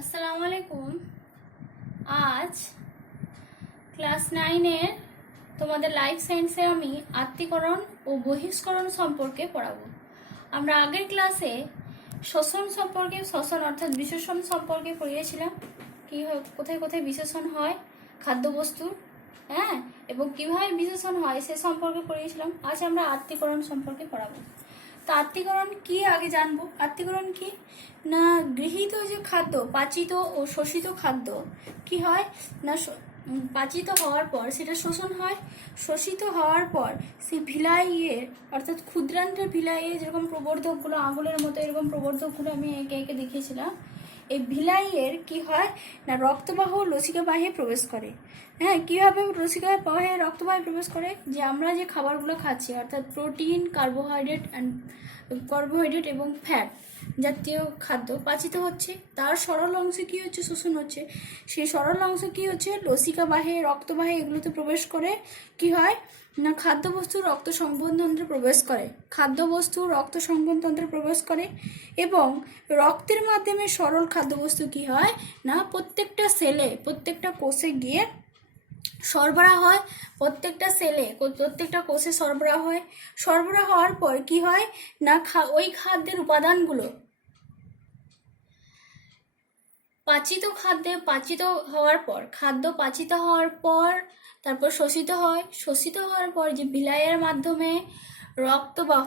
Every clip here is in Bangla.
আসসালামু আলাইকুম। আজ ক্লাস 9-এর তোমাদের লাইফ সায়েন্সে আমি আত্তীকরণ ও বহিষ্করণ সম্পর্কে পড়াবো। আমরা আগের ক্লাসে শ্বসন সম্পর্কে, শ্বসন অর্থাৎ বিশেষণ সম্পর্কে পড়িয়েছিলাম। কোথায় কোথায় বিশেষণ হয় খাদ্যবস্তুর, হ্যাঁ, এবং কিভাবে বিশেষণ হয় সে সম্পর্কে পড়িয়েছিলাম। আজ আমরা আত্তীকরণ সম্পর্কে পড়াবো। তো আত্তীকরণ কি আগে জানবো। আত্তীকরণ কি না, গৃহীত যে খাদ্য, পাচিত ও শোষিত খাদ্য কি হয় না, পাচিত হওয়ার পর সেটা শোষণ হয়, শোষিত হওয়ার পর সেই ভিলাইয়ের অর্থাৎ ক্ষুদ্রান্তের ভিলাইয়ে যেরকম প্রবর্ধকগুলো আঙুলের মতো এরকম প্রবর্ধকগুলো আমি একে একে দেখিয়েছিলাম, এই ভিলাইয়ের কি হয় না রক্তবাহ লসিকাবাহে প্রবেশ করে। হ্যাঁ, কীভাবে লসিকাবাহে রক্তবাহে প্রবেশ করে, যে আমরা যে খাবারগুলো খাচ্ছি অর্থাৎ প্রোটিন, কার্বোহাইড্রেট এবং ফ্যাট জাতীয় খাদ্য পাচিত হচ্ছে, তার সরল অংশে কি হচ্ছে, শোষণ হচ্ছে। সেই সরল অংশ কি হচ্ছে, লসিকাবাহে, রক্তবাহে এগুলোতে প্রবেশ করে কি হয় না খাদ্যবস্তু রক্ত সংবহনতন্ত্রে প্রবেশ করে, খাদ্যবস্তু রক্ত সংবহনতন্ত্রে প্রবেশ করে এবং রক্তের মাধ্যমে সরল খাদ্যবস্তু কি হয় না প্রত্যেকটা সেলে, প্রত্যেকটা কোষে গিয়ে সরবরাহ হয়, প্রত্যেকটা সেলে, প্রত্যেকটা কোষে সরবরাহ হয়। সরবরাহ হওয়ার পর কি হয় না ওই খাদ্যের উপাদানগুলো পাচিত খাদ্য পাচিত হওয়ার পর তারপর শোষিত হয়, শোষিত হওয়ার পর যে বিলাইয়ের মাধ্যমে রক্তবাহ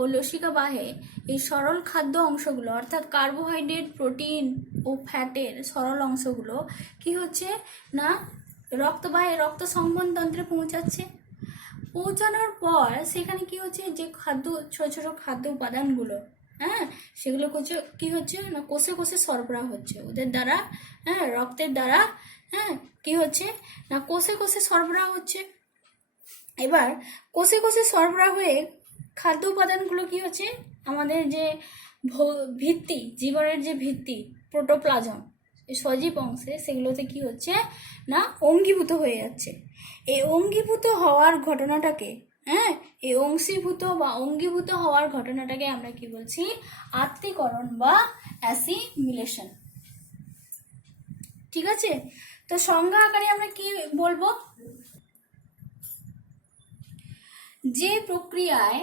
ও লসিকাবাহে এই সরল খাদ্য অংশগুলো অর্থাৎ কার্বোহাইড্রেট, প্রোটিন ও ফ্যাটের সরল অংশগুলো কি হচ্ছে না রক্তবাহে রক্ত সংবহনতন্ত্রে পৌঁছাচ্ছে। পৌঁছানোর পর সেখানে কি হচ্ছে, যে খাদ্য ছোট ছোট খাদ্য উপাদানগুলো, হ্যাঁ, সেগুলো কি হচ্ছে না কোষে কোষে সরবরাহ হচ্ছে ওদের দ্বারা, হ্যাঁ, রক্তের দ্বারা, হ্যাঁ, কি হচ্ছে না কোষে কোষে সরবরাহ হচ্ছে। এবার কোষে কোষে সরবরাহ হয়ে খাদ্য উপাদানগুলো কি হচ্ছে আমাদের যে ভিত্তি, জীবনের যে ভিত্তি প্রোটোপ্লাজম, সজীব অংশে সেগুলোতে কি হচ্ছে না অঙ্গীভূত হয়ে যাচ্ছে। এই অঙ্গীভূত হওয়ার ঘটনাটাকে, হ্যাঁ, এই অঙ্গীভূত হওয়ার ঘটনাটাকে আমরা কি বলছি, আত্তীকরণ বা অ্যাসিমিলেশন। ঠিক আছে, তো সংজ্ঞা আকারে আমরা কি বলবো, যে প্রক্রিয়ায়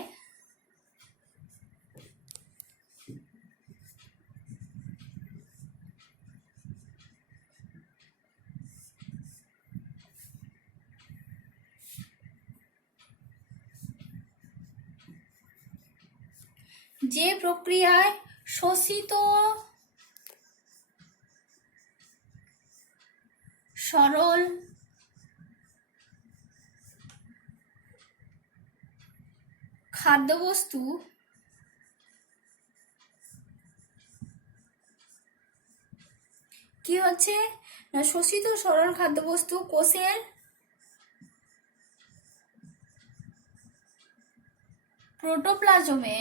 শোষিত সরল খাদ্যবস্তু কি হচ্ছে না শোষিত সরল খাদ্যবস্তু কোষের প্রোটোপ্লাজমে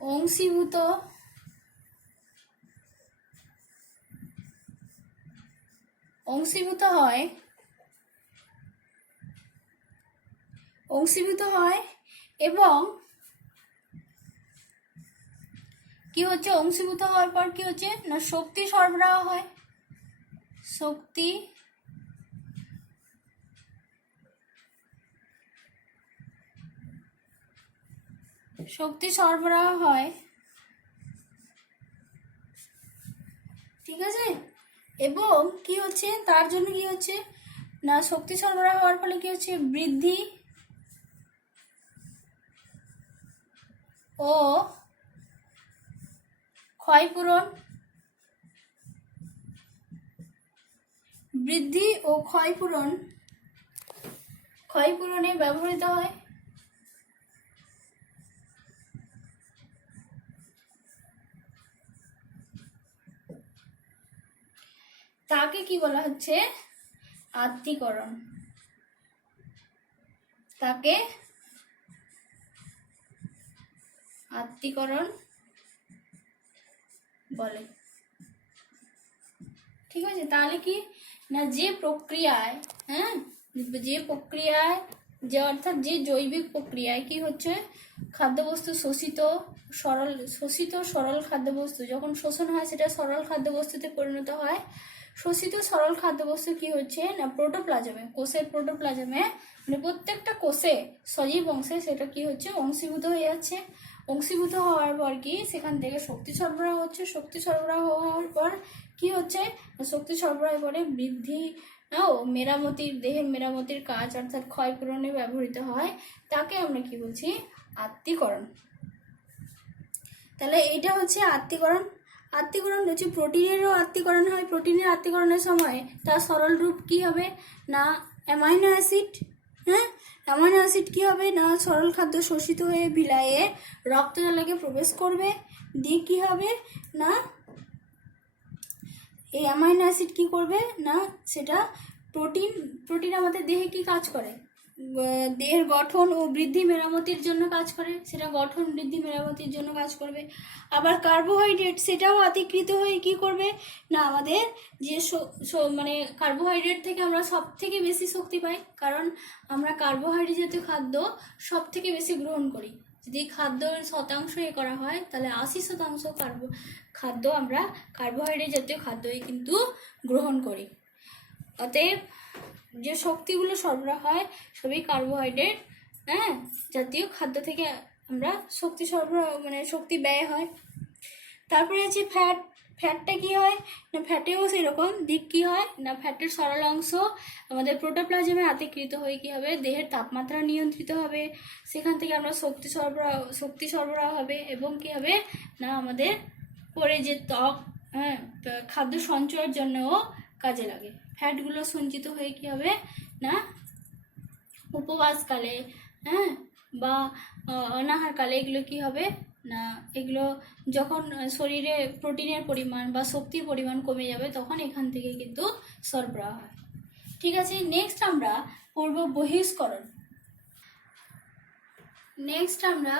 অংশীভূত হয় এবং কি হচ্ছে অংশীভূত হওয়ার পর কি হচ্ছে না শক্তি সরবরাহ হয়, শক্তি সরবরাহ হয়। ঠিক আছে, এবং কি হচ্ছে তার জন্য কি হচ্ছে না শক্তি সরবরাহ হওয়ার ফলে কি হচ্ছে বৃদ্ধি ও ক্ষয়পূরণে ব্যবহৃত হয়। তাকে কি বলা হচ্ছে আত্তীকরণ, তাকে আত্তীকরণ বলে। ঠিক আছে, তাহলে কি না যে প্রক্রিয়ায়, হ্যাঁ, যে প্রক্রিয়ায়, যে অর্থাৎ যে জৈবিক প্রক্রিয়ায় কি হচ্ছে, খাদ্যবস্তু শোষিত সরল খাদ্যবস্তু যখন শোষণ হয় সেটা সরল খাদ্যবস্তুতে পরিণত হয়। শোষিত সরল খাদ্যবস্তু কি হচ্ছে না প্রোটোপ্লাজমে, কোষের প্রোটোপ্লাজমে, মানে প্রত্যেকটা কোষে সজীব অংশে সেটা কি হচ্ছে অংশীভূত হয়ে যাচ্ছে। অংশীভূত হওয়ার পর কি সেখান থেকে শক্তি সরবরাহ হচ্ছে, শক্তি সরবরাহ হওয়ার পর কি হচ্ছে, শক্তি সরবরাহের পরে বৃদ্ধি ও মেরামতির, দেহের মেরামতির কাজ অর্থাৎ ক্ষয়পূরণে ব্যবহৃত হয়, তাকে আমরা কি বলছি, আত্তীকরণ। তাহলে এইটা হচ্ছে আত্তীকরণ। আত্তীকরণ হচ্ছে প্রোটিনেরও আত্তীকরণ হয়। প্রোটিনের আত্তীকরণের সময় তার সরল রূপ কি হবে না অ্যামাইনো অ্যাসিড। হ্যাঁ, অ্যামাইনো অ্যাসিড কি হবে না সরল খাদ্য শোষিত হয়ে বিলায়ে রক্তনালীতে প্রবেশ করবে, দিয়ে কি হবে না এই অ্যামাইনো অ্যাসিড কি করবে না সেটা প্রোটিন আমাদের দেহে কি কাজ করে, দেহের গঠন ও বৃদ্ধি মেরামতির জন্য কাজ করে, সেটা গঠন বৃদ্ধি মেরামতির জন্য কাজ করবে। আবার কার্বোহাইড্রেট সেটাও অতিকৃত হয়ে কি করবে না আমাদের যে মানে কার্বোহাইড্রেট থেকে আমরা সব থেকে বেশি শক্তি পাই, কারণ আমরা কার্বোহাইড্রেট জাতীয় খাদ্য সব থেকে বেশি গ্রহণ করি। যদি খাদ্যের শতাংশ করা হয় তাহলে 80% খাদ্য আমরা কার্বোহাইড্রেট জাতীয় খাদ্যই কিন্তু গ্রহণ করি। অতএব যে শক্তিগুলো সরবরাহ হয় সবই কার্বোহাইড্রেট, হ্যাঁ, জাতীয় খাদ্য থেকে আমরা শক্তি সরবরাহ মানে শক্তি ব্যয় হয়। তারপরে আছে ফ্যাটটা কি হয় না ফ্যাটেও সেরকম দিক কি হয় না ফ্যাটের সরল অংশ আমাদের প্রোটোপ্লাজমে আত্তীকৃত হয়ে কি হবে দেহের তাপমাত্রা নিয়ন্ত্রিত হবে, সেখান থেকে আমরা শক্তি সরবরাহ হবে এবং কি হবে না আমাদের পরে যে ত্বক, হ্যাঁ, খাদ্য সঞ্চয়ের জন্যও কাজে লাগে। ফ্যাটগুলো সঞ্চিত হয়ে কি হবে না উপবাসকালে, হ্যাঁ, বা অনাহারকালে এগুলো কি হবে না এগুলো যখন শরীরে প্রোটিনের পরিমাণ বা শক্তির পরিমাণ কমে যাবে তখন এখান থেকে কিন্তু সরবরাহ হয়। ঠিক আছে, নেক্সট আমরা পড়ব বহিষ্করণ। নেক্সট আমরা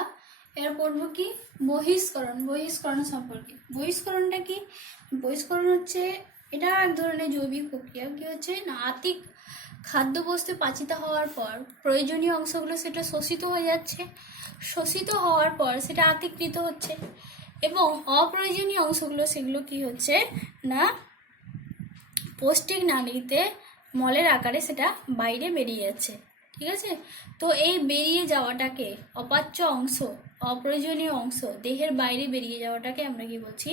এর পড়ব কি বহিষ্করণ সম্পর্কে। বহিষ্করণটা কি, বহিষ্করণ হচ্ছে এটা এক ধরনের জৈবিক প্রক্রিয়া। কি হচ্ছে না খাদ্যবস্তু পাচিত হওয়ার পর প্রয়োজনীয় অংশগুলো সেটা শোষিত হয়ে যাচ্ছে, শোষিত হওয়ার পর সেটা আত্তীকৃত হচ্ছে এবং অপ্রয়োজনীয় অংশগুলো সেগুলো কি হচ্ছে না পৌষ্টিক নালীতে মলের আকারে সেটা বাইরে বেরিয়ে যাচ্ছে। ঠিক আছে, তো এই বেরিয়ে যাওয়াটাকে অপাচ্য অংশ, অপ্রয়োজনীয় অংশ দেহের বাইরে বেরিয়ে যাওয়াটাকে আমরা কি বলছি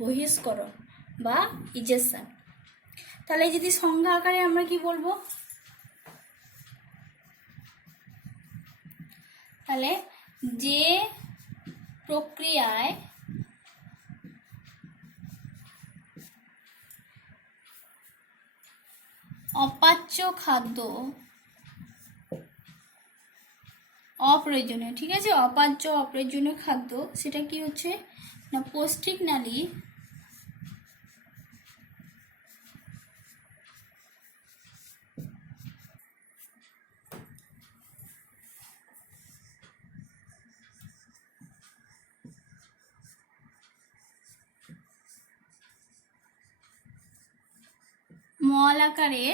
বহিষ্করণ বা ইজেকশন। তাহলে যদি সংজ্ঞা আকারে আমরা কি বলবো, তাহলে যে প্রক্রিয়ায় অপাচ্য খাদ্য অপ্রয়োজনীয়, ঠিক আছে, অপ্রয়োজনীয় খাদ্য সেটা কি হচ্ছে না পৌষ্টিক নালী মল আকারে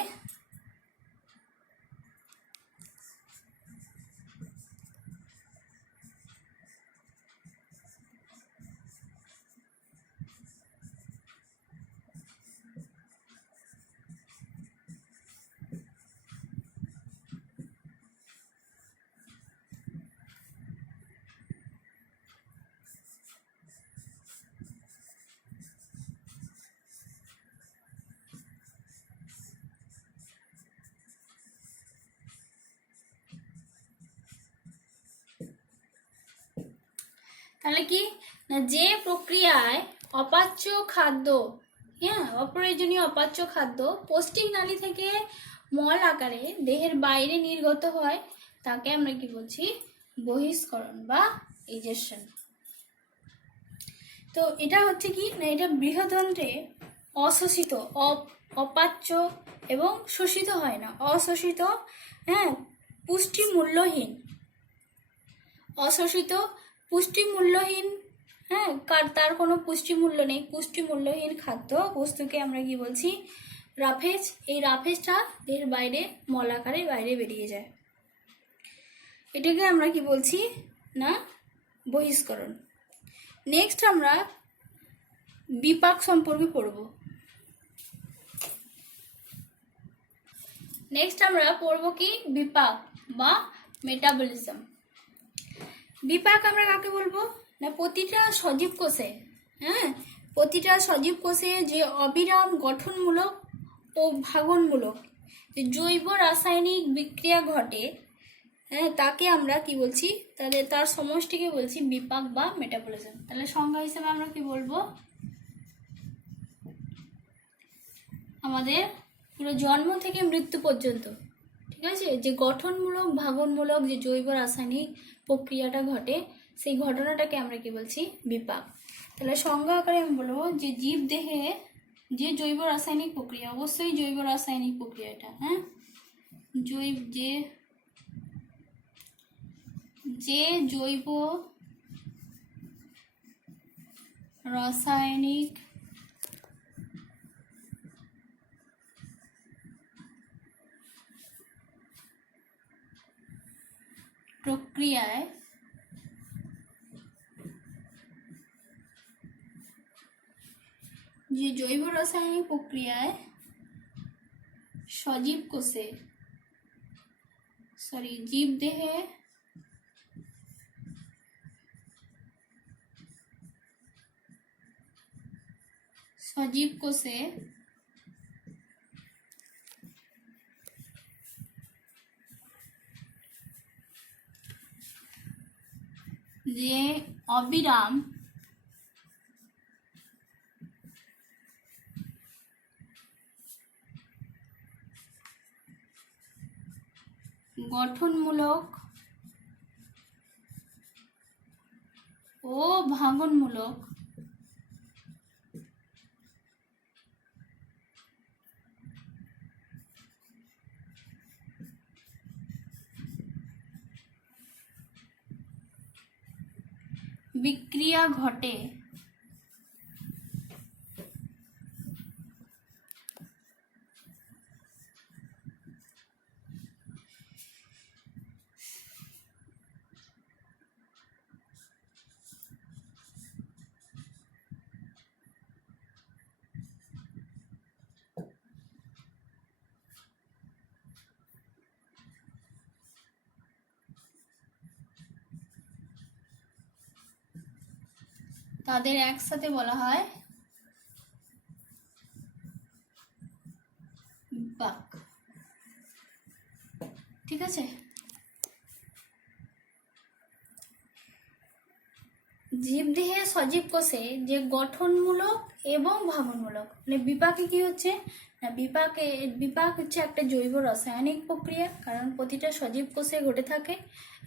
তাহলে কি না যে প্রক্রিয়ায় অপাচ্য খাদ্য, হ্যাঁ, অপ্রয়োজনীয় অপাচ্য খাদ্য পৌষ্টিক নালী থেকে মল আকারে দেহের বাইরে নির্গত হয় তাকে আমরা কি বলছি বহিষ্করণ বা ইজেকশন। তো এটা হচ্ছে কি না এটা বৃহদন্ত্রে অশোষিত অপাচ্য এবং শোষিত হয় না, অশোষিত, হ্যাঁ, পুষ্টি মূল্যহীন, অশোষিত পুষ্টি মূল্যহীন হ্যাঁ, তার কোনো পুষ্টিমূল্য নেই, পুষ্টিমূল্যহীন খাদ্য বস্তুকে আমরা কি বলছি, রাফেজ। এই রাফেজটা দেহের বাইরে মল আকারে বাইরে বেরিয়ে যায়, এটাকে আমরা কি বলছি না বহিষ্করণ। নেক্সট আমরা বিপাক সম্পর্কে পড়ব। নেক্সট আমরা পড়ব কি বিপাক বা মেটাবলিজম। বিপাক আমরা কাকে বলবো না প্রতিটা সজীব কোষে, হ্যাঁ, প্রতিটা সজীব কোষে যে অবিরাম গঠনমূলক ও ভাঙনমূলক যে জৈব রাসায়নিক বিক্রিয়া ঘটে, হ্যাঁ, তাকে আমরা কি বলছি, তাহলে তার সমষ্টিকে বলছি বিপাক বা মেটাবলিজম। তাহলে সংজ্ঞা হিসেবে আমরা কি বলবো, আমাদের পুরো জন্ম থেকে মৃত্যু পর্যন্ত, ঠিক আছে, যে গঠনমূলক ভাঙনমূলক যে জৈব রাসায়নিক প্রক্রিয়াটা ঘটে, সেই ঘটনাটাকে আমরা কি বলছি বিপাক। তাহলে সংজ্ঞা আকারে আমি বলবো যে জীব দেহে যে জৈব রাসায়নিক প্রক্রিয়া, অবশ্যই জৈব রাসায়নিক প্রক্রিয়াটা, হ্যাঁ, যে জৈব রাসায়নিক প্রক্রিয়ায় সজীব কোষে জীব দেহে সজীব কোষে যে অবিরাম গঠনমূলক ও ভাঙনমূলক বিক্রিয়া ঘটে, তাদের একসাথে বলা হয় বিপাক। ঠিক আছে, জীবদেহে সজীব কোষে যে গঠনমূলক এবং ভাঙনমূলক, মানে বিপাকে কি হচ্ছে না, বিপাক হচ্ছে একটা জৈব রাসায়নিক প্রক্রিয়া, কারণ প্রতিটা সজীব কোষে ঘটে থাকে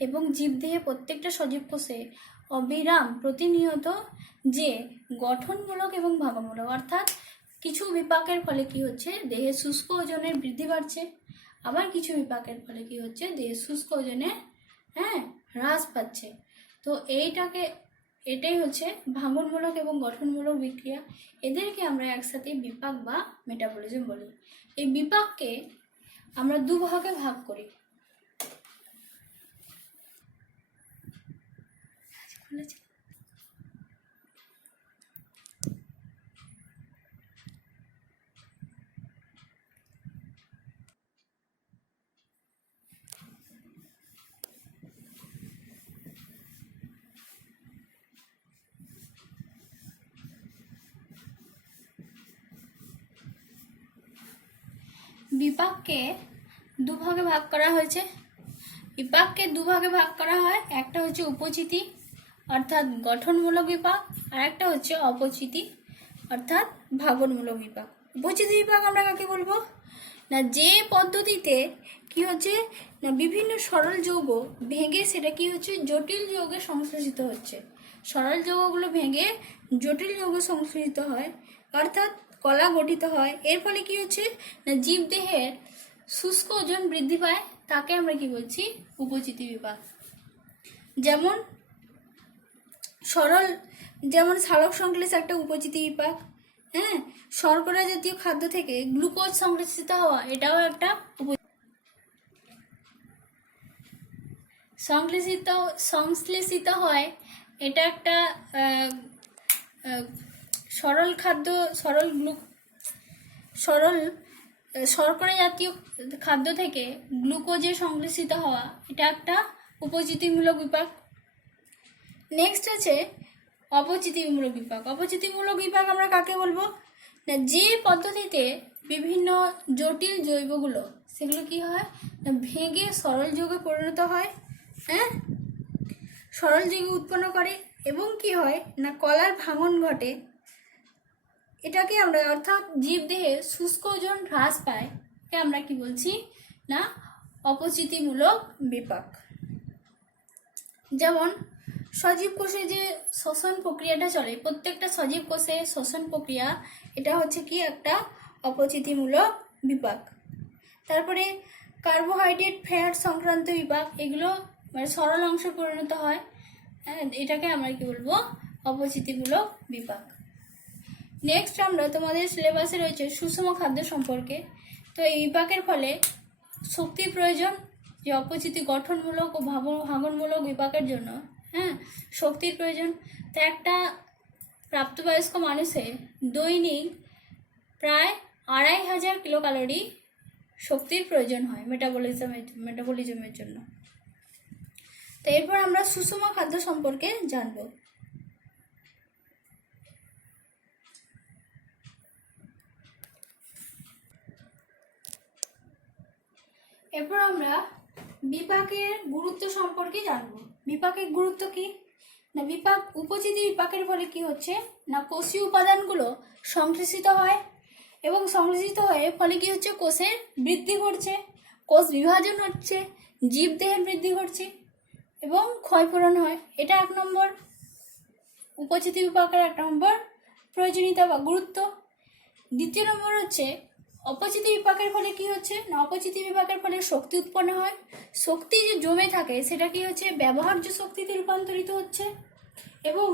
এবং জীবদেহে প্রত্যেকটা সজীব কোষে অবিরাম প্রতিনিয়ত যে গঠনমূলক এবং ভাঙনমূলক, অর্থাৎ কিছু বিপাকের ফলে কি হচ্ছে দেহে শুষ্ক ওজনের বৃদ্ধি বাড়ছে, আবার কিছু বিপাকের ফলে কি হচ্ছে দেহে শুষ্ক ওজনের হ্রাস পাচ্ছে। তো এটাই হচ্ছে ভাঙনমূলক এবং গঠনমূলক বিক্রিয়া, এদেরকে আমরা একসাথে বিপাক বা মেটাবলিজম বলি। এই বিপাককে আমরা দুভাগে ভাগ করি। বিপাককে দুভাগে ভাগ করা হয়েছে। বিপাককে দুভাগে ভাগ করা হয়, একটা হচ্ছে উপচিতি অর্থাৎ গঠনমূলক বিপাক, আর একটা হচ্ছে অপচিতি অর্থাৎ ভাঙনমূলক বিপাক। উপচিতি বিপাক আমরা কাকে বলবো না, যে পদ্ধতিতে কি হচ্ছে না বিভিন্ন সরল যৌগ ভেঙে সেটা কি হচ্ছে জটিল যৌগে সংশ্লেষিত হচ্ছে, সরল যৌগগুলো ভেঙে জটিল যৌগে সংশ্লেষিত হয়, অর্থাৎ কলা গঠিত হয়। এর ফলে কি হচ্ছে না জীবদেহের শুষ্ক ওজন বৃদ্ধি পায়, তাকে আমরা কি বলছি উপচিতি বিপাক। যেমন সরল যেমন সালোক সংশ্লেষ একটা উপচিতি বিপাক। হ্যাঁ, শর্করা জাতীয় খাদ্য থেকে গ্লুকোজ সংশ্লেষিত হওয়া এটাও একটা সংশ্লেষিত হয়, এটা একটা সরল খাদ্য, সরল শর্করা জাতীয় খাদ্য থেকে গ্লুকোজে সংশ্লেষিত হওয়া, এটা একটা উপচিতিমূলক বিপাক। নেক্সট আছে অপচিতিমূলক বিপাক। অপচিতিমূলক বিপাক আমরা কাকে বলবো না, যে পদ্ধতিতে বিভিন্ন জটিল জৈবগুলো সেগুলো কি হয় না ভেঙে সরল যৌগে পরিণত হয়, হ্যাঁ, সরল যৌগ উৎপন্ন করে এবং কি হয় না কলার ভাঙন ঘটে, এটাকে আমরা অর্থাৎ জীবদেহে শুষ্ক ওজন হ্রাস পায়, একে আমরা কি বলছি না অপচিতিমূলক বিপাক। যেমন সজীব কোষে যে শ্বসন প্রক্রিয়াটা চলে, প্রত্যেকটা সজীব কোষে শ্বসন প্রক্রিয়া, এটা হচ্ছে কি একটা অপচিতিমূলক বিপাক। তারপরে কার্বোহাইড্রেট ফ্যাট সংক্রান্ত বিপাক, এগুলো মানে সরল অংশে পরিণত হয়, হ্যাঁ, এটাকে আমরা কি বলবো অপচিতিমূলক বিপাক। নেক্সট আমরা তোমাদের সিলেবাসে রয়েছে সুষম খাদ্য সম্পর্কে। তো এই বিপাকের ফলে শক্তির প্রয়োজন, যে অপচিতি গঠনমূলক ও ভাঙনমূলক বিপাকের জন্য, হ্যাঁ, শক্তির প্রয়োজন। তো একটা প্রাপ্তবয়স্ক মানুষের দৈনিক প্রায় 2500 কিলোক্যালোরি শক্তির প্রয়োজন হয় মেটাবলিজমের জন্য। তো এরপর আমরা সুষম খাদ্য সম্পর্কে জানব। এরপর আমরা বিপাকের গুরুত্ব সম্পর্কে জানব। বিপাকের গুরুত্ব কি না, উপচিতি বিপাকের ফলে কি হচ্ছে না কোষীয় উপাদানগুলো সংশ্লেষিত হয় এবং সংশ্লেষিত হয়ে ফলে কি হচ্ছে কোষের বৃদ্ধি ঘটছে, কোষ বিভাজন হচ্ছে, জীবদেহের বৃদ্ধি ঘটছে এবং ক্ষয়পূরণ হয়। এটা 1 নম্বর উপচিতি বিপাকের 1 নম্বর প্রয়োজনীয়তা বা গুরুত্ব। দ্বিতীয় নম্বর হচ্ছে অপচিতি বিপাকের ফলে কি হচ্ছে না অপচিতি বিপাকের ফলে শক্তি উৎপন্ন হয়, শক্তি যে জমে থাকে সেটা কি হচ্ছে ব্যবহার্য শক্তিতে রূপান্তরিত হচ্ছে এবং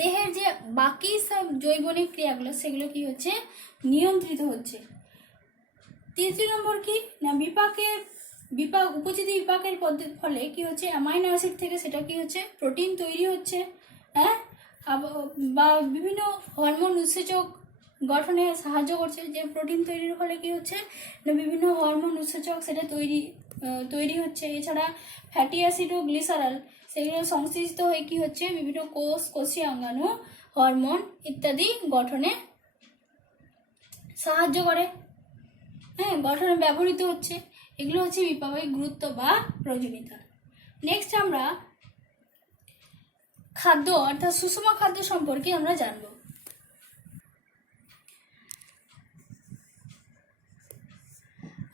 দেহের যে বাকি সব জৈবনিক ক্রিয়াগুলো সেগুলো কি হচ্ছে নিয়ন্ত্রিত হচ্ছে। তৃতীয় নম্বর কি না উপচিতি বিপাকের ফলে কি হচ্ছে অ্যামাইনো অ্যাসিড থেকে সেটা কি হচ্ছে প্রোটিন তৈরি হচ্ছে, হ্যাঁ, বা বিভিন্ন হরমোন উৎসেচক গঠনে সাহায্য করছে, যে প্রোটিন তৈরির ফলে কি হচ্ছে না বিভিন্ন হরমোন উৎসেচক সেটা তৈরি হচ্ছে। এছাড়া ফ্যাটি অ্যাসিড ও গ্লিসারল সেগুলো সংশ্লেষিত হয়ে কি হচ্ছে বিভিন্ন কোষীয় অঙ্গাণু, হরমোন ইত্যাদি গঠনে সাহায্য করে, হ্যাঁ, গঠনে ব্যবহৃত হচ্ছে। এগুলো হচ্ছে বিপাকের গুরুত্ব বা প্রয়োজনীয়তা। নেক্সট আমরা খাদ্য অর্থাৎ সুষম খাদ্য সম্পর্কে আমরা জানবো।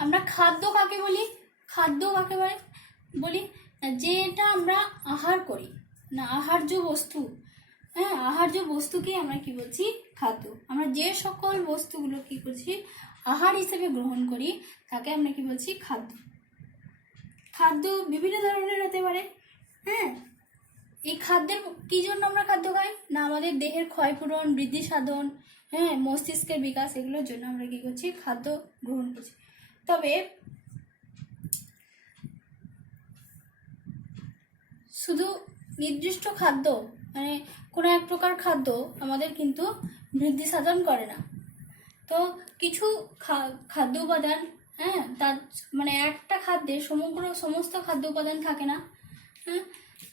আমরা খাদ্য কাকে বলি, যেটা আমরা আহার করি না আহার্য বস্তু, হ্যাঁ, আহার্য বস্তুকে আমরা কি বলছি খাদ্য। আমরা যে সকল বস্তুগুলো কি করছি আহার হিসেবে গ্রহণ করি তাকে আমরা কি বলছি খাদ্য। খাদ্য বিভিন্ন ধরনের হতে পারে, হ্যাঁ, এই খাদ্যের কি জন্য আমরা খাদ্য খাই না আমাদের দেহের ক্ষয়পূরণ, বৃদ্ধি সাধন, হ্যাঁ, মস্তিষ্কের বিকাশ, এগুলোর জন্য আমরা কি করছি খাদ্য গ্রহণ করছি। তবে শুধু নির্দিষ্ট খাদ্য মানে কোনো এক প্রকার খাদ্য আমাদের কিন্তু বৃদ্ধি সাধন করে না। তো কিছু খাদ্য উপাদান, হ্যাঁ, তার মানে একটা খাদ্যে সমস্ত খাদ্য উপাদান থাকে না, হ্যাঁ,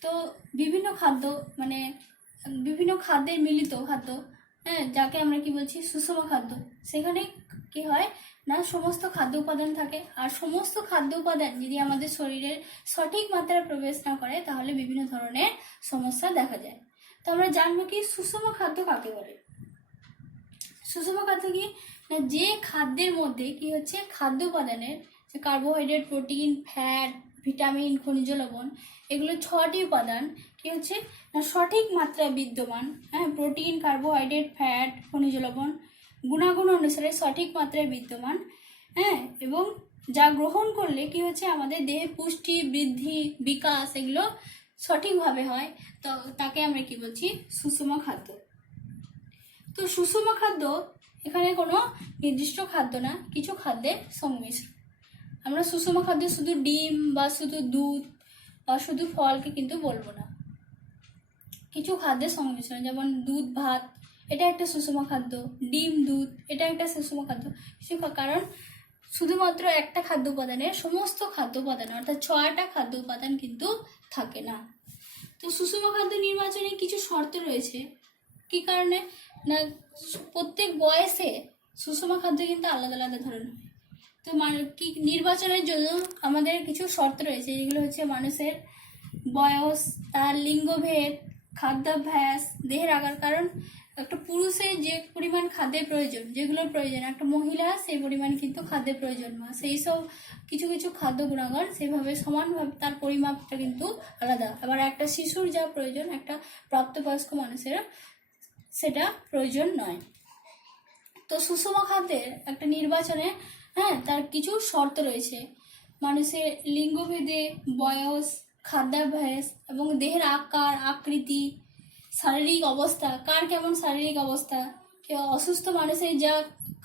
তো বিভিন্ন খাদ্যের মিলিত খাদ্য, হ্যাঁ, যাকে আমরা কি বলছি সুষম খাদ্য, সেখানে কি হয় না সমস্ত খাদ্য উপাদান থাকে। আর সমস্ত খাদ্য উপাদান যদি আমাদের শরীরের সঠিক মাত্রায় প্রবেশ না করে তাহলে বিভিন্ন ধরনের সমস্যা দেখা যায়। তো আমরা জানবো কি সুষম খাদ্য কাকে বলে। সুষম খাদ্য কি না যে খাদ্যের মধ্যে কি হচ্ছে খাদ্য উপাদানের যে কার্বোহাইড্রেট, প্রোটিন, ফ্যাট, ভিটামিন, খনিজ লবণ, এগুলো 6টি উপাদান কি হচ্ছে না সঠিক মাত্রায় বিদ্যমান, হ্যাঁ, প্রোটিন, কার্বোহাইড্রেট, ফ্যাট, খনিজ লবণ গুণাগুণ অনুসারে সঠিক মাত্রায় বিদ্যমান, হ্যাঁ, এবং যা গ্রহণ করলে কি হচ্ছে আমাদের দেহে পুষ্টি, বৃদ্ধি, বিকাশ এগুলো সঠিকভাবে হয় তো তাকে আমরা কি বলছি, সুষম খাদ্য। তো সুষম খাদ্য এখানে কোনো নির্দিষ্ট খাদ্য না, কিছু খাদ্যের সংমিশ্রণ। আমরা সুষম খাদ্য শুধু ডিম বা শুধু দুধ বা শুধু ফলকে কিন্তু বলবো না, কিছু খাদ্যের সংমিশ্রণ, যেমন দুধ ভাত এটা একটা সুষম খাদ্য, ডিম দুধ এটা একটা সুষম খাদ্য। কারণ শুধুমাত্র একটা খাদ্য উপাদানের সমস্ত খাদ্য উপাদান অর্থাৎ 6টা খাদ্য উপাদান কিন্তু থাকে না। তো সুষম খাদ্য নির্বাচনে কিছু শর্ত রয়েছে। কি কারণে না, প্রত্যেক বয়সে সুষম খাদ্য কিন্তু আলাদা আলাদা ধরনের হয়। তো কি নির্বাচনের জন্য আমাদের কিছু শর্ত রয়েছে, যেগুলো হচ্ছে মানুষের বয়স, তার লিঙ্গভেদ, খাদ্যাভ্যাস, দেহের আকার। কারণ একটা পুরুষের যে পরিমাণ খাদ্যের প্রয়োজন, যেগুলোর প্রয়োজন, একটা মহিলা সেই পরিমাণ কিন্তু খাদ্যের প্রয়োজন হয়। সেই সব কিছু কিছু খাদ্য গুণাগুণ সেভাবে সমানভাবে তার পরিমাপটা কিন্তু আলাদা। আবার একটা শিশুর যা প্রয়োজন একটা প্রাপ্তবয়স্ক মানুষের সেটা প্রয়োজন নয়। তো সুষম খাদ্যের একটা নির্বাচনে তার কিছু শর্ত রয়েছে। মানুষের লিঙ্গভেদে, বয়স, খাদ্যাভ্যাস এবং দেহের আকার, আকৃতি, শারীরিক অবস্থা, কার কেমন শারীরিক অবস্থা, কেউ অসুস্থ মানুষের যা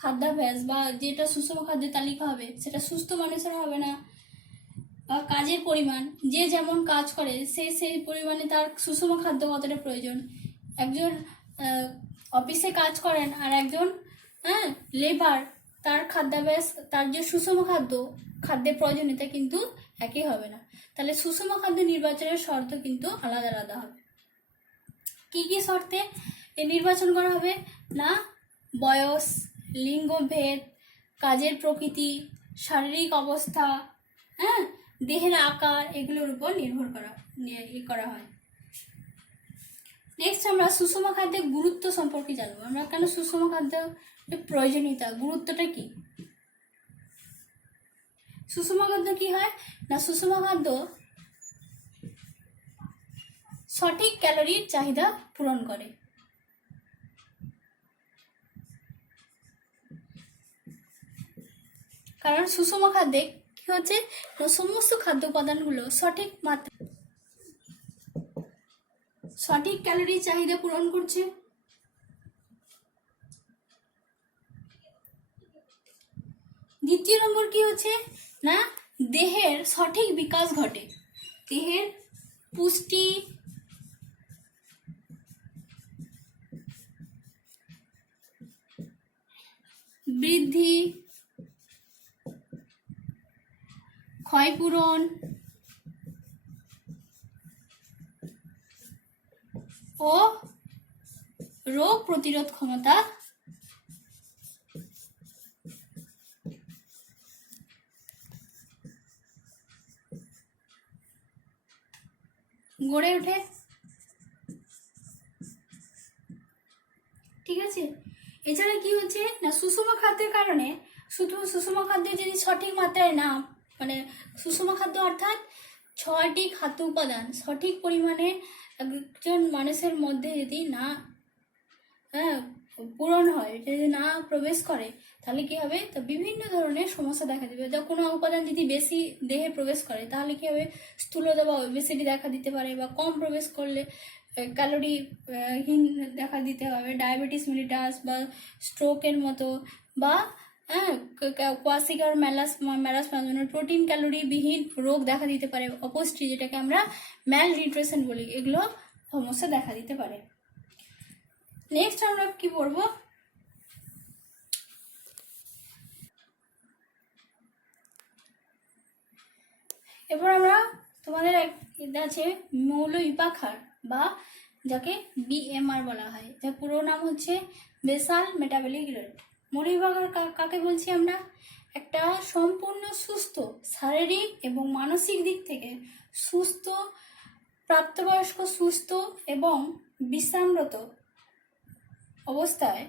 খাদ্যাভ্যাস বা যেটা সুষম খাদ্যের তালিকা হবে সেটা সুস্থ মানুষের হবে না, বা কাজের পরিমাণ, যে যেমন কাজ করে সেই পরিমাণে তার সুষম খাদ্য কতটা প্রয়োজন। একজন অফিসে কাজ করেন আর একজন লেবার, তার খাদ্যাভ্যাস, তার যে সুষম খাদ্যের প্রয়োজনীয়তা কিন্তু একই হবে না। তাহলে সুষম খাদ্য নির্বাচনের শর্ত কিন্তু আলাদা আলাদা হবে। কি কি শর্তে নির্বাচন করা হবে না, বয়স, লিঙ্গভেদ, কাজের প্রকৃতি, শারীরিক অবস্থা, দেহের আকার, এগুলোর উপর নির্ভর করা হয়। নেক্সট আমরা সুষম খাদ্যের গুরুত্ব সম্পর্কে জানবো। আমরা কেন সুষম খাদ্যের প্রয়োজনীয়তা, গুরুত্বটা কি। সুষম খাদ্য কি হয় না, সুষম খাদ্য সঠিক ক্যালোরির চাহিদা পূরণ করে। কারণ সুষম খাদ্যে কি হচ্ছে, সমস্ত খাদ্য উপাদানগুলো সঠিক ক্যালোরির চাহিদা পূরণ করছে। দ্বিতীয় নম্বর কি হচ্ছে না, দেহের সঠিক বিকাশ ঘটে। দেহের পুষ্টি, বৃদ্ধি, ক্ষয়পূরণ ও রোগ প্রতিরোধ ক্ষমতা গড়ে ওঠে। ঠিক আছে, এছাড়া কি হচ্ছে না, সুষম খাদ্যের কারণে শুধু সুষম খাদ্য যদি সঠিক মাত্রায় না, মানে সুষম খাদ্য অর্থাৎ 6টি খাদ্য উপাদান সঠিক পরিমাণে একজন মানুষের মধ্যে যদি না পূরণ হয়, যদি না প্রবেশ করে, তাহলে কি হবে, তো বিভিন্ন ধরনের সমস্যা দেখা দিবে। যা কোনো উপাদান যদি বেশি দেহে প্রবেশ করে তাহলে কি হবে, স্থূলতা বা ওবেসিটি দেখা দিতে পারে, বা কম প্রবেশ করলে ক্যালোরি হীন দেখা দিতে হবে, ডায়াবেটিস মেলিটাস বা স্ট্রোকের মতো, বা কোয়াসিকার ম্যালাসমাস প্রোটিন ক্যালোরি বিহীন রোগ দেখা দিতে পারে, অপুষ্টি যেটাকে আমরা ম্যাল নিউট্রিশন বলি, এগুলো সমস্যা দেখা দিতে পারে। নেক্সট আমরা কি পড়বো, এরপর আমরা তোমাদের আছে মৌল বিপাক বা যাকে BMR বলা হয়, যার পুরো নাম হচ্ছে বেসাল মেটাবলিক রেট। মৌল বিপাক কাকে বলছি আমরা, একটা সম্পূর্ণ সুস্থ শারীরিক এবং মানসিক দিক থেকে সুস্থ প্রাপ্তবয়স্ক সুস্থ এবং বিশ্রামরত অবস্থায়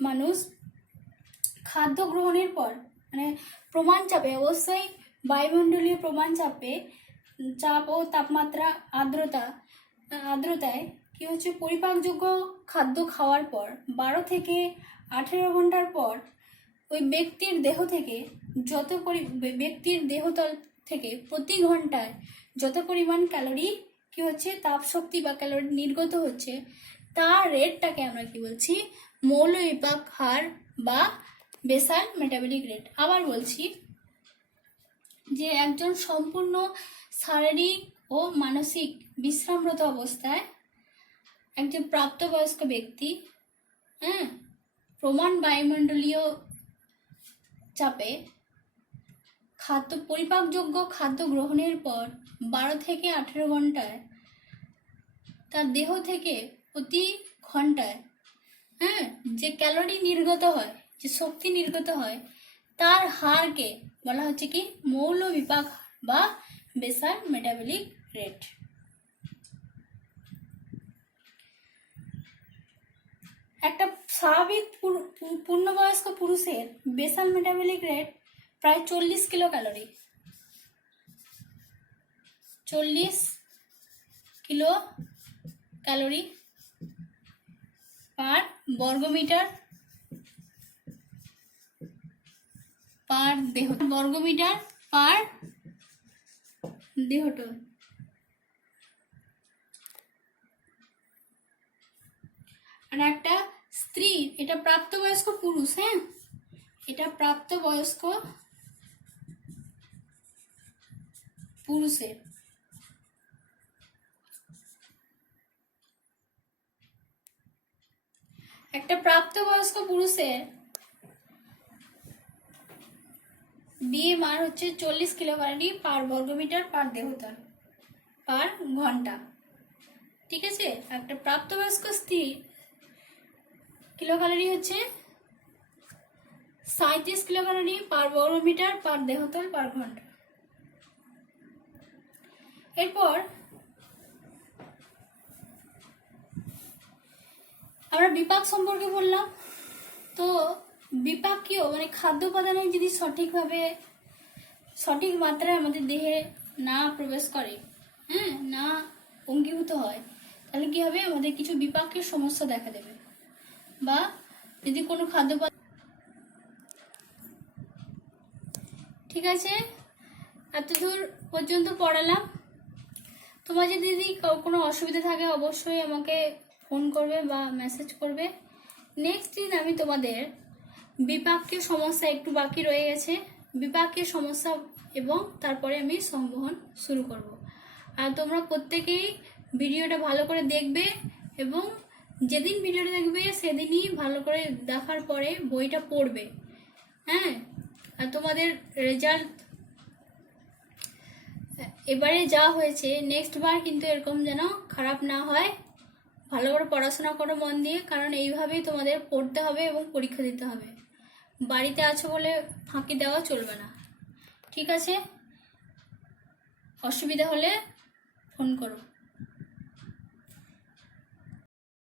মানুষ খাদ্য গ্রহণের পর, মানে প্রমাণ চাপে, অবশ্যই বায়ুমণ্ডলীয় প্রমাণ চাপ ও তাপমাত্রা, আর্দ্রতায় কি হচ্ছে, পরিপাকযোগ্য খাদ্য খাওয়ার পর 12 থেকে 18 ঘন্টার পর ওই ব্যক্তির দেহতল থেকে প্রতি ঘন্টায় যত পরিমাণ ক্যালোরি কি হচ্ছে, তাপ শক্তি বা ক্যালোরি নির্গত হচ্ছে, তার রেটটাকে আমরা কি বলছি, মৌল বিপাক হার বা বেসাল মেটাবলিক রেট। আবার বলছি যে একজন সম্পূর্ণ শারীরিক ও মানসিক বিশ্রামরত অবস্থায় একজন প্রাপ্তবয়স্ক ব্যক্তি প্রমাণ বায়ুমণ্ডলীয় চাপে পরিপাকযোগ্য খাদ্য গ্রহণের পর 12 থেকে 18 ঘন্টায় তার দেহ থেকে প্রতি ঘন্টায় যে ক্যালোরি নির্গত হয়, যে শক্তি নির্গত হয়, তার হারকে বলা হচ্ছে কি মৌল বিপাক হার বা বেসাল মেটাবলিক রেট। একটা স্বাভাবিক পূর্ণবয়স্ক পুরুষের বেসাল মেটাবলিক রেট প্রায় 40 kilo calorie, 40 kilo calorie per বর্গমিটার পার দেহ, বর্গমিটার পার দেহটন। আর একটা স্ত্রী, এটা প্রাপ্তবয়স্ক পুরুষ, এটা প্রাপ্তবয়স্ক পুরুষের BMR হচ্ছে 40 কিলো ক্যালোরি পার বর্গমিটার পার দেহতল পার ঘন্টা। ঠিক আছে, একটা প্রাপ্তবয়স্ক স্ত্রী কিলো ক্যালোরি হচ্ছে 37 কিলো ক্যালোরি পার বর্গমিটার পার দেহতল পার ঘন্টা। এরপর আমরা বিপাক সম্পর্কে বললাম। তো বিপাকীয় মানে খাদ্য উপাদানে যদি সঠিক মাত্রায় আমাদের দেহে না প্রবেশ করে, না অঙ্গীভূত হয়, তাহলে কি হবে, আমাদের কিছু বিপাকের সমস্যা দেখা দেবে। বা যদি কোনো খাদ্য, ঠিক আছে, এতদূর পর্যন্ত পড়ালাম। তোমার যদি কোনো অসুবিধা থাকে অবশ্যই আমাকে ফোন করবে বা মেসেজ করবে। নেক্সট দিন আমি তোমাদের বিপাকীয় সমস্যা একটু বাকি রয়ে গেছে, বিপাকীয় সমস্যা এবং তারপরে আমি সংবহন শুরু করব। আর তোমরা প্রত্যেকেই ভিডিওটা ভালো করে দেখবে এবং যেদিন ভিডিওটা দেখবে সেদিনই ভালো করে দেখার পরে বইটা পড়বে। আর তোমাদের রেজাল্ট এবারে যা হয়েছে নেক্সট বার কিন্তু এরকম যেন খারাপ না হয়। ভালো করে পড়াশোনা করো মন দিয়ে, কারণ এইভাবেই তোমাদের পড়তে হবে এবং পরীক্ষা দিতে হবে। বাড়িতে আছো বলে ফাঁকি দেওয়া চলবে না। ঠিক আছে, অসুবিধা হলে ফোন করো।